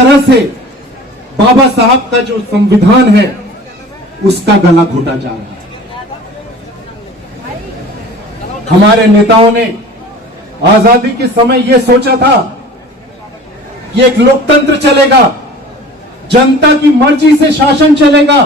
तरह से बाबा साहब का जो संविधान है उसका गला घोटा जा रहा है। हमारे नेताओं ने आजादी के समय यह सोचा था कि एक लोकतंत्र चलेगा, जनता की मर्जी से शासन चलेगा,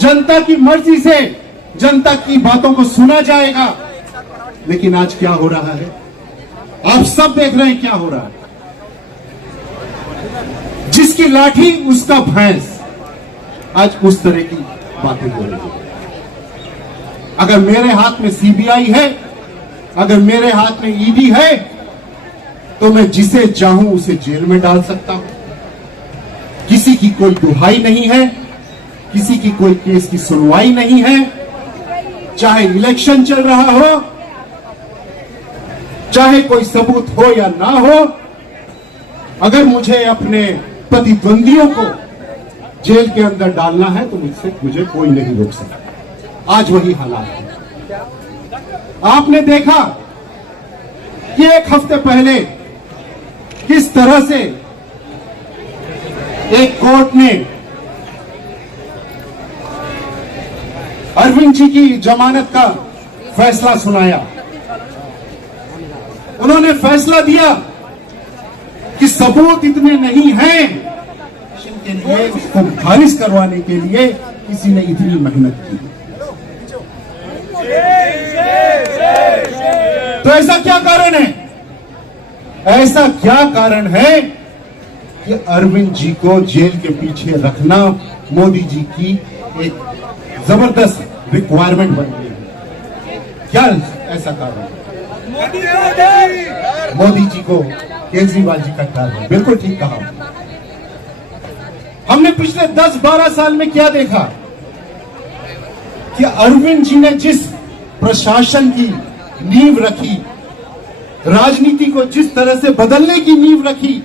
जनता की मर्जी से जनता की बातों को सुना जाएगा। लेकिन आज क्या हो रहा है, आप सब देख रहे हैं क्या हो रहा है। जिसकी लाठी उसका भैंस, आज उस तरह की बातें हो रही है। अगर मेरे हाथ में सीबीआई है, अगर मेरे हाथ में ईडी है, तो मैं जिसे चाहूं उसे जेल में डाल सकता हूं। किसी की कोई दुहाई नहीं है, किसी की कोई केस की सुनवाई नहीं है। चाहे इलेक्शन चल रहा हो, चाहे कोई सबूत हो या ना हो, अगर मुझे अपने प्रतिद्वंदियों को जेल के अंदर डालना है तो मुझे कोई नहीं रोक सकता। आज वही हालात है। आपने देखा कि एक हफ्ते पहले किस तरह से एक कोर्ट ने अरविंद जी की जमानत का फैसला सुनाया। उन्होंने फैसला दिया कि सबूत इतने नहीं हैं जिनके लिए उसको खारिज करवाने के लिए किसी ने इतनी मेहनत की। तो ऐसा क्या कारण है, ऐसा क्या कारण है कि अरविंद जी को जेल के पीछे रखना मोदी जी की एक जबरदस्त रिक्वायरमेंट बन गई है? क्या ऐसा कारण है? मोदी जी को केजरीवाल जी का कारण है। बिल्कुल ठीक कहा। हमने पिछले 10-12 साल में क्या देखा कि अरविंद जी ने जिस प्रशासन की नींव रखी, राजनीति को जिस तरह से बदलने की नींव रखी,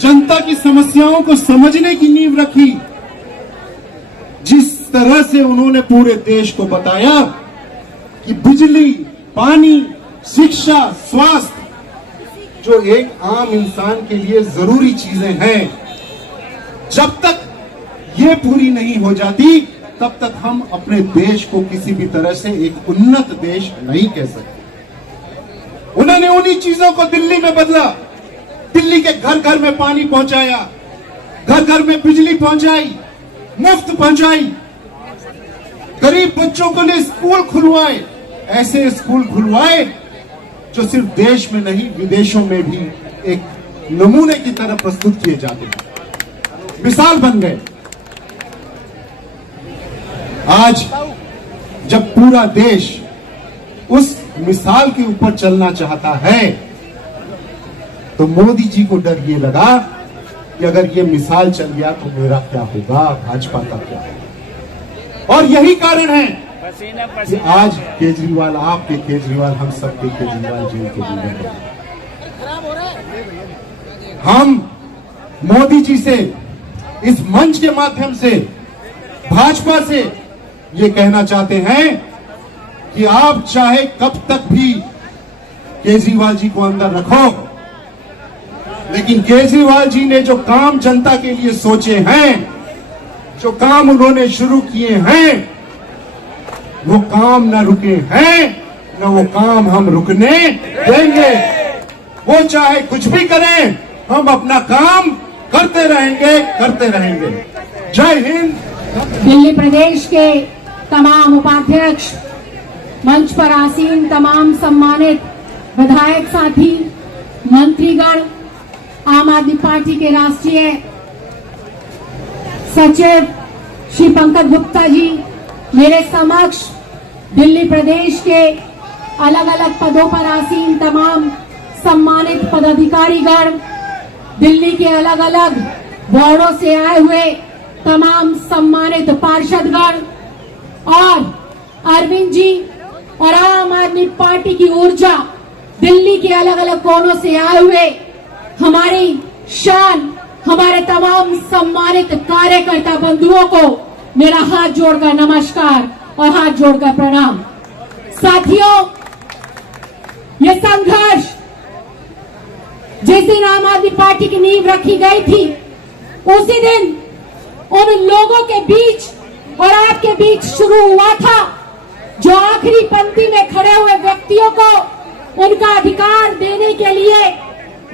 जनता की समस्याओं को समझने की नींव रखी, जिस तरह से उन्होंने पूरे देश को बताया कि बिजली, पानी, शिक्षा, स्वास्थ्य जो एक आम इंसान के लिए जरूरी चीजें हैं, जब तक ये पूरी नहीं हो जाती तब तक हम अपने देश को किसी भी तरह से एक उन्नत देश नहीं कह सकते। उन्होंने उन्हीं चीजों को दिल्ली में बदला। दिल्ली के घर घर में पानी पहुंचाया, घर घर में बिजली पहुंचाई, मुफ्त पहुंचाई, गरीब बच्चों के लिए स्कूल खुलवाए, ऐसे स्कूल खुलवाए जो सिर्फ देश में नहीं विदेशों में भी एक नमूने की तरह प्रस्तुत किए जाते हैं, मिसाल बन गए। आज जब पूरा देश उस मिसाल के ऊपर चलना चाहता है तो मोदी जी को डर ये लगा कि अगर ये मिसाल चल गया तो मेरा क्या होगा, भाजपा का क्या होगा। और यही कारण है कि आज केजरीवाल, आपके केजरीवाल, हम सबके केजरीवाल जेल के अंदर हैं। हम मोदी जी से इस मंच के माध्यम से, भाजपा से ये कहना चाहते हैं कि आप चाहे कब तक भी केजरीवाल जी को अंदर रखो, लेकिन केजरीवाल जी ने जो काम जनता के लिए सोचे हैं, जो काम उन्होंने शुरू किए हैं, वो काम न रुके हैं, न वो काम हम रुकने देंगे। वो चाहे कुछ भी करें, हम अपना काम करते रहेंगे, करते रहेंगे। जय हिंद। दिल्ली प्रदेश के तमाम उपाध्यक्ष, मंच पर आसीन तमाम सम्मानित विधायक साथी, मंत्रीगण, आम आदमी पार्टी के राष्ट्रीय सचिव श्री पंकज गुप्ता जी, मेरे समक्ष दिल्ली प्रदेश के अलग अलग पदों पर आसीन तमाम सम्मानित पदाधिकारीगण, दिल्ली के अलग अलग वार्डों से आए हुए तमाम सम्मानित पार्षदगण और अरविंद जी और आम आदमी पार्टी की ऊर्जा दिल्ली के अलग अलग कोनों से आए हुए हमारी शान, हमारे तमाम सम्मानित कार्यकर्ता बंधुओं को मेरा हाथ जोड़कर नमस्कार और हाथ जोड़कर प्रणाम। साथियों, ये संघर्ष जिस दिन आम आदमी पार्टी की नींव रखी गई थी, उसी दिन उन लोगों के बीच और आपके बीच शुरू हुआ था जो आखिरी पंक्ति में खड़े हुए व्यक्तियों को उनका अधिकार देने के लिए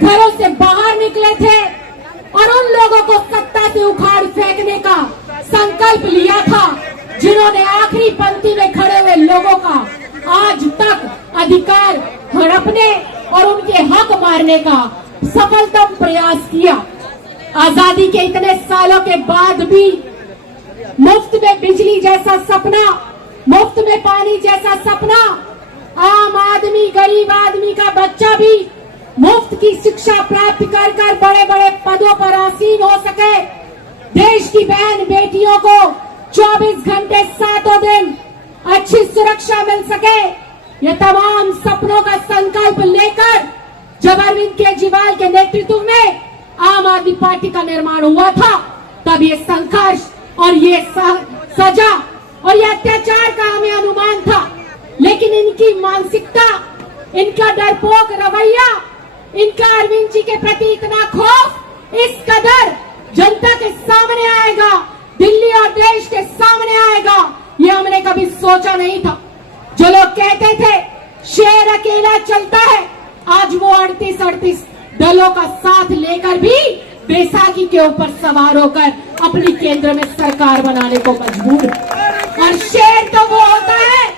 घरों से बाहर निकले थे और उन लोगों को सत्ता से उखाड़ फेंकने का संकल्प लिया था, जिन्होंने आखिरी पंक्ति में खड़े हुए लोगों का आज तक अधिकार हड़पने और उनके हक मारने का सफलतम प्रयास किया। आजादी के इतने सालों के बाद भी मुफ्त में बिजली जैसा सपना, मुफ्त में पानी जैसा सपना, आम आदमी, गरीब आदमी का बच्चा भी मुफ्त की शिक्षा प्राप्त कर कर बड़े बड़े पदों पर आसीन हो सके, देश की बहन बेटियों को 24 घंटे 7 दिन अच्छी सुरक्षा मिल सके, ये तमाम सपनों का संकल्प लेकर जब अरविंद केजरीवाल के नेतृत्व में आम आदमी पार्टी का निर्माण हुआ था, तब ये संघर्ष और ये सजा और ये अत्याचार का हमें अनुमान था। लेकिन इनकी मानसिकता, इनका डरपोक रवैया, इनका अरविंद जी के प्रति इतना खौफ इस कदर जनता के सामने आएगा, दिल्ली और देश के सामने आएगा, ये हमने कभी सोचा नहीं था। जो लोग कहते थे शेर अकेला चलता है, आज वो 38 दलों का साथ लेकर भी बैसाखी के ऊपर सवार होकर अपनी केंद्र में सरकार बनाने को मजबूर है। और शेर तो वो होता है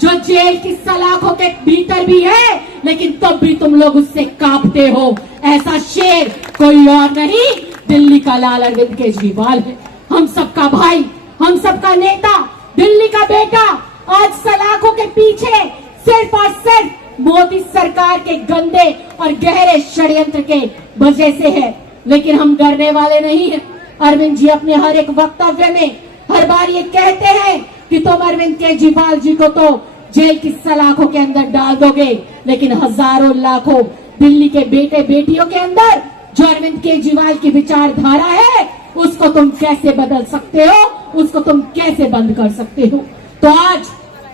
जो जेल की सलाखों के भीतर भी है, लेकिन तब भी तुम लोग उससे कांपते हो। ऐसा शेर कोई और नहीं, दिल्ली का लाल अरविंद केजरीवाल है। हम सबका भाई, हम सबका नेता, दिल्ली का बेटा आज सलाखों के पीछे सिर्फ और सिर्फ मोदी सरकार के गंदे और गहरे षड्यंत्र के वजह से है। लेकिन हम डरने वाले नहीं हैं। अरविंद जी अपने हर एक वक्तव्य में हर बार ये कहते हैं कि तुम अरविंद केजरीवाल जी को तो जेल की सलाखों के अंदर डाल दोगे, लेकिन हजारों लाखों दिल्ली के बेटे बेटियों के अंदर जो अरविंद केजरीवाल की विचारधारा है, उसको तुम कैसे बदल सकते हो, उसको तुम कैसे बंद कर सकते हो। तो आज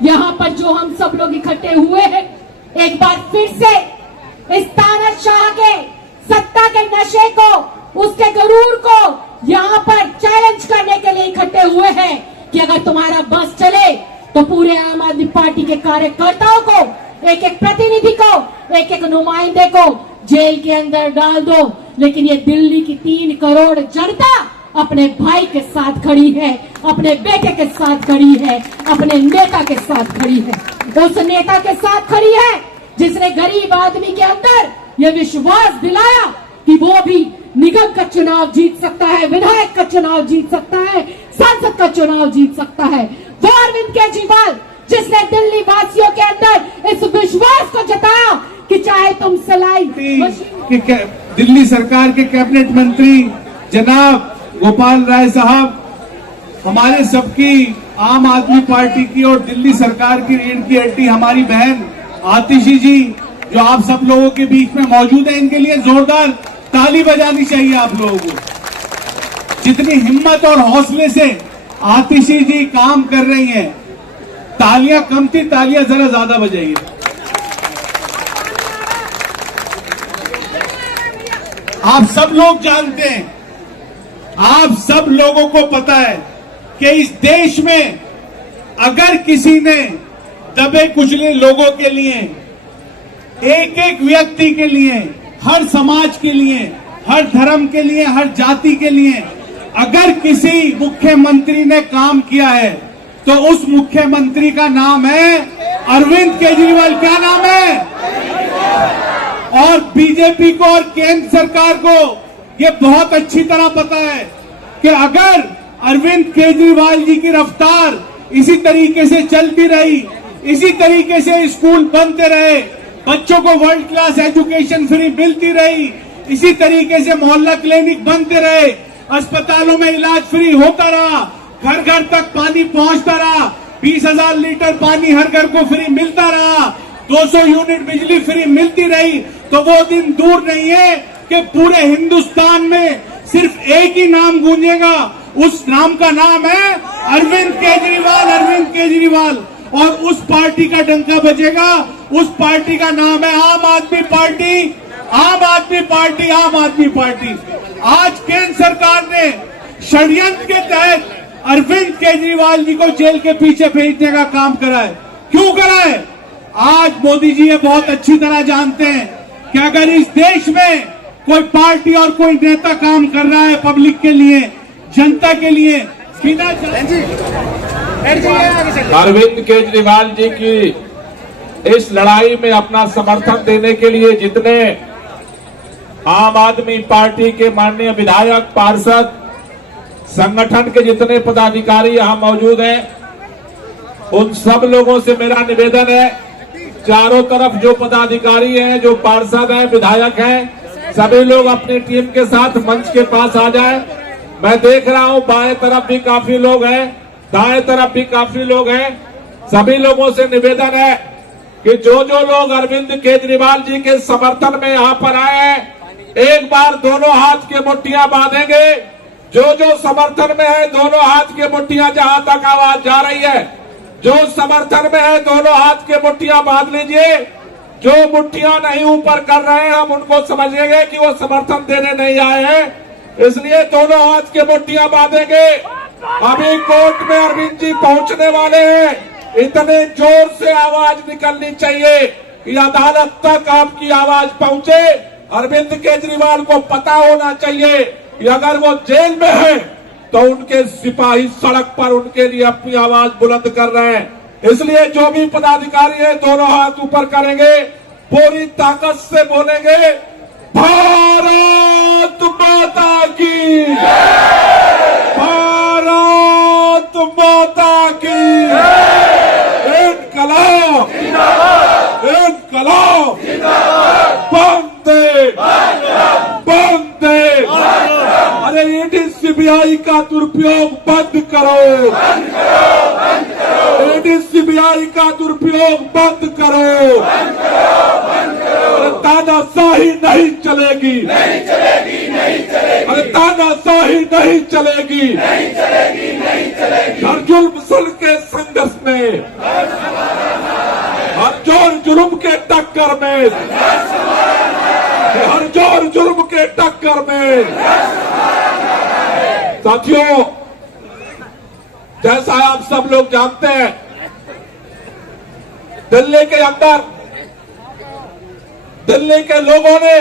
यहाँ पर जो हम सब लोग इकट्ठे हुए हैं, एक बार फिर से इस तानाशाह के सत्ता के नशे को, उसके गरूर को यहाँ पर चैलेंज करने के लिए इकट्ठे हुए हैं कि अगर तुम्हारा बस चले तो पूरे आम आदमी पार्टी के कार्यकर्ताओं को, एक एक प्रतिनिधि को, एक एक नुमाइंदे को जेल के अंदर डाल दो। लेकिन ये दिल्ली की 3 करोड़ जनता अपने भाई के साथ खड़ी है, अपने बेटे के साथ खड़ी है, अपने नेता के साथ खड़ी है। उस नेता के साथ खड़ी है जिसने गरीब आदमी के अंदर यह विश्वास दिलाया कि वो भी निगम का चुनाव जीत सकता है, विधायक का चुनाव जीत सकता है, सांसद का चुनाव जीत सकता है। वो अरविंद केजरीवाल जिसने दिल्ली वासियों के अंदर इस विश्वास को जताया कि चाहे तुम सिलाई दिल्ली सरकार के कैबिनेट मंत्री जनाब गोपाल राय साहब, हमारे सबकी आम आदमी पार्टी की और दिल्ली सरकार की रीढ़ की हड्डी हमारी बहन आतिशी जी, जो आप सब लोगों के बीच में मौजूद है, इनके लिए जोरदार ताली बजानी चाहिए आप लोगों को। जितनी हिम्मत और हौसले से आतिशी जी काम कर रही हैं, तालियां कम थी, तालियां जरा ज्यादा बजाइए। आप सब लोग जानते हैं, आप सब लोगों को पता है कि इस देश में अगर किसी ने दबे कुचले लोगों के लिए, एक एक व्यक्ति के लिए, हर समाज के लिए, हर धर्म के लिए, हर जाति के लिए अगर किसी मुख्यमंत्री ने काम किया है, तो उस मुख्यमंत्री का नाम है अरविंद केजरीवाल। क्या नाम है? और बीजेपी को और केंद्र सरकार को ये बहुत अच्छी तरह पता है कि अगर अरविंद केजरीवाल जी की रफ्तार इसी तरीके से चलती रही, इसी तरीके से स्कूल बनते रहे, बच्चों को वर्ल्ड क्लास एजुकेशन फ्री मिलती रही, इसी तरीके से मोहल्ला क्लिनिक बनते रहे, अस्पतालों में इलाज फ्री होता रहा, घर घर तक पानी पहुंचता रहा, 20,000 लीटर पानी हर घर को फ्री मिलता रहा, 200 यूनिट बिजली फ्री मिलती रही, तो वो दिन दूर नहीं है कि पूरे हिंदुस्तान में सिर्फ एक ही नाम गूंजेगा। उस नाम का नाम है अरविंद केजरीवाल। अरविंद केजरीवाल। और उस पार्टी का डंका बजेगा, उस पार्टी का नाम है आम आदमी पार्टी। आम आदमी पार्टी आज केंद्र सरकार ने षड्यंत्र के तहत अरविंद केजरीवाल जी को जेल के पीछे भेजने का काम करा है। क्यों करा है? आज मोदी जी ये बहुत अच्छी तरह जानते हैं कि अगर इस देश में कोई पार्टी और कोई नेता काम कर रहा है पब्लिक के लिए, जनता के लिए, बिना अरविंद केजरीवाल जी की इस लड़ाई में अपना समर्थन देने के लिए जितने आम आदमी पार्टी के माननीय विधायक, पार्षद, संगठन के जितने पदाधिकारी यहां मौजूद हैं, उन सब लोगों से मेरा निवेदन है, चारों तरफ जो पदाधिकारी हैं, जो पार्षद हैं, विधायक हैं, सभी लोग अपनी टीम के साथ मंच के पास आ जाएं। मैं देख रहा हूं बाएं तरफ भी काफी लोग हैं, दाएं तरफ भी काफी लोग हैं। सभी लोगों से निवेदन है कि जो जो लोग अरविंद केजरीवाल जी के समर्थन में यहां पर आए हैं, एक बार दोनों हाथ की मुट्ठियां बांधेंगे। जो जो समर्थन में है दोनों हाथ की मुट्ठियां, जहां तक आवाज जा रही है, जो समर्थन में है दोनों हाथ की मुट्ठियां बांध लीजिए। जो मुट्ठियां नहीं ऊपर कर रहे हैं हम उनको समझेंगे कि वो समर्थन देने नहीं आए हैं, इसलिए दोनों हाथ की मुट्ठियां बांधेंगे। अभी कोर्ट में अरविंद जी पहुंचने वाले हैं, इतने जोर से आवाज निकलनी चाहिए कि अदालत तक आपकी आवाज पहुंचे। अरविंद केजरीवाल को पता होना चाहिए कि अगर वो जेल में है तो उनके सिपाही सड़क पर उनके लिए अपनी आवाज बुलंद कर रहे हैं। इसलिए जो भी पदाधिकारी है दोनों हाथ ऊपर करेंगे, पूरी ताकत से बोलेंगे, भारत माता की, भारत माता की, इनकलाब, इनकलाब, बंदे, बंदे। अरे ईडी सीबीआई का दुरुपयोग बंद करो, ईडी सीबीआई का दुरुपयोग बंद करो। तानाशाही नहीं चलेगी, अरे तानाशाही नहीं चलेगी। हर जुल्म के संघर्ष में, हर जोर जुल्म के टक्कर में, हर जोर जुल्म के टक्कर में। साथियों, जैसा आप सब लोग जानते हैं, दिल्ली के अंदर दिल्ली के लोगों ने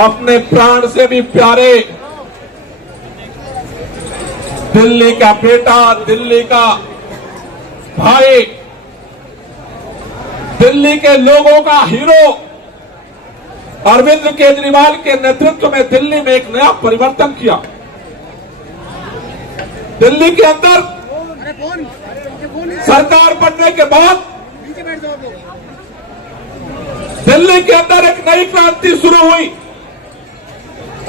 अपने प्राण से भी प्यारे दिल्ली का बेटा, दिल्ली का भाई, दिल्ली के लोगों का हीरो अरविंद केजरीवाल के नेतृत्व में दिल्ली में एक नया परिवर्तन किया। दिल्ली के अंदर सरकार बनने के बाद दिल्ली के अंदर एक नई क्रांति शुरू हुई।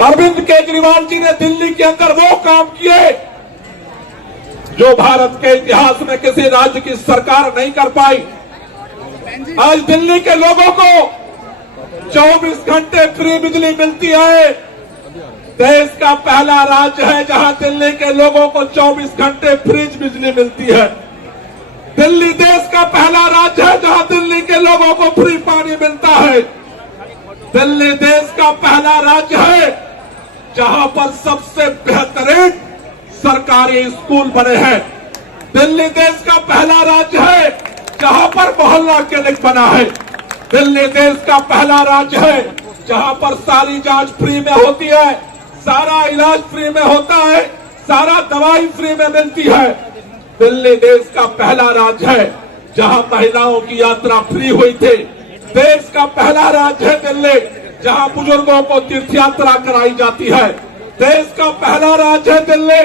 अरविंद केजरीवाल जी ने दिल्ली के अंदर वो काम किए जो भारत के इतिहास में किसी राज्य की सरकार नहीं कर पाई। आज दिल्ली के लोगों को 24 घंटे फ्री बिजली मिलती है। देश का पहला राज्य है जहां दिल्ली के लोगों को 24 घंटे फ्री बिजली मिलती है। दिल्ली देश का पहला राज्य है जहां दिल्ली के लोगों को फ्री पानी मिलता है। दिल्ली देश का पहला राज्य है जहां पर सबसे बेहतरीन सरकारी स्कूल बने हैं। दिल्ली देश का पहला राज्य है जहां पर मोहल्ला क्लिनिक बना है। दिल्ली देश का पहला राज्य है जहां पर सारी जांच फ्री में होती है, सारा इलाज फ्री में होता है, सारा दवाई फ्री में मिलती है। दिल्ली देश का पहला राज्य है जहां महिलाओं की यात्रा फ्री हुई थी। देश का पहला राज्य है दिल्ली जहां बुजुर्गों को तीर्थ यात्रा कराई जाती है। देश का पहला राज्य है दिल्ली।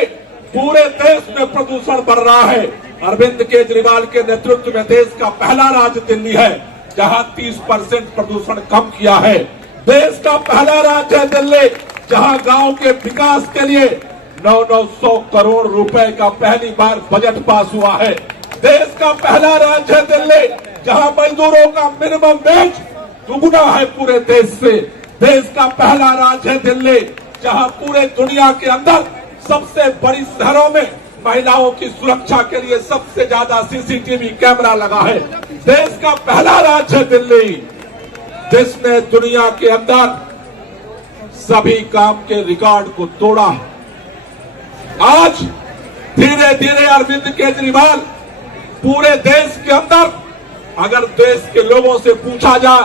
पूरे देश में प्रदूषण बढ़ रहा है। अरविंद केजरीवाल के नेतृत्व में देश का पहला राज्य दिल्ली है जहां 30% प्रदूषण कम किया है। देश का पहला राज्य है दिल्ली जहां गांव के विकास के लिए 900 करोड़ रुपए का पहली बार बजट पास हुआ है। देश का पहला राज्य है दिल्ली जहां मजदूरों का मिनिमम वेज दुगुना है पूरे देश से। देश का पहला राज्य है दिल्ली जहां पूरे दुनिया के अंदर सबसे बड़ी शहरों में महिलाओं की सुरक्षा के लिए सबसे ज्यादा सीसीटीवी कैमरा लगा है। देश का पहला राज्य है दिल्ली। जिसने दुनिया के अंदर सभी काम के रिकॉर्ड को तोड़ा। आज धीरे धीरे अरविंद केजरीवाल पूरे देश के अंदर, अगर देश के लोगों से पूछा जाए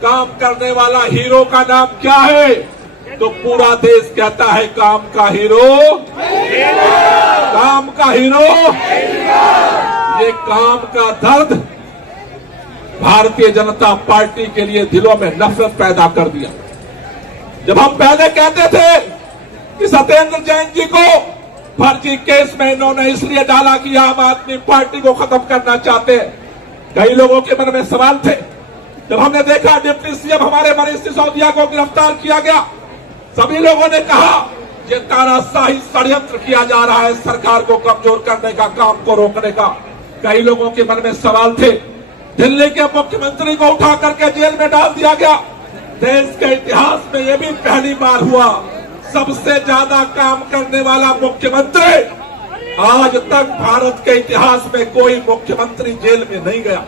काम करने वाला हीरो का नाम क्या है, तो पूरा देश कहता है काम का हीरो, काम का हीरो। ये काम का दर्द भारतीय जनता पार्टी के लिए दिलों में नफरत पैदा कर दिया। जब हम पहले कहते थे कि सत्येंद्र जैन जी को फर्जी केस में इन्होंने इसलिए डाला कि आम आदमी पार्टी को खत्म करना चाहते हैं, कई लोगों के मन में सवाल थे। जब हमने देखा डिप्टी सीएम हमारे मनीष सिसोदिया को गिरफ्तार किया गया, सभी लोगों ने कहा ये तानाशाही षड्यंत्र किया जा रहा है सरकार को कमजोर करने का, काम को रोकने का। कई लोगों के मन में सवाल थे। दिल्ली के मुख्यमंत्री को उठा करके जेल में डाल दिया गया। देश के इतिहास में यह भी पहली बार हुआ, सबसे ज्यादा काम करने वाला मुख्यमंत्री। आज तक भारत के इतिहास में कोई मुख्यमंत्री जेल में नहीं गया,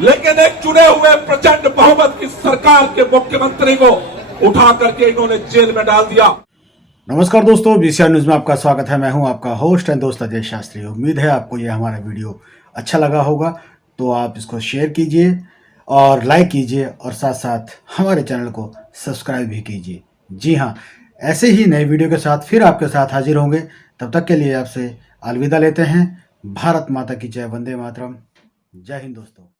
लेकिन एक चुने हुए प्रचंड बहुमत की सरकार के मुख्यमंत्री को उठा करके इन्होंने जेल में डाल दिया। नमस्कार दोस्तों, बीसीआर न्यूज में आपका स्वागत है। मैं हूं आपका होस्ट एंड दोस्त अजय शास्त्री। उम्मीद है आपको ये हमारा वीडियो अच्छा लगा होगा, तो आप इसको शेयर कीजिए और लाइक कीजिए और साथ साथ हमारे चैनल को सब्सक्राइब भी कीजिए। जी हाँ, ऐसे ही नए वीडियो के साथ फिर आपके साथ हाजिर होंगे। तब तक के लिए आपसे अलविदा लेते हैं। भारत माता की जय, वंदे मातरम। जय हिंद दोस्तों।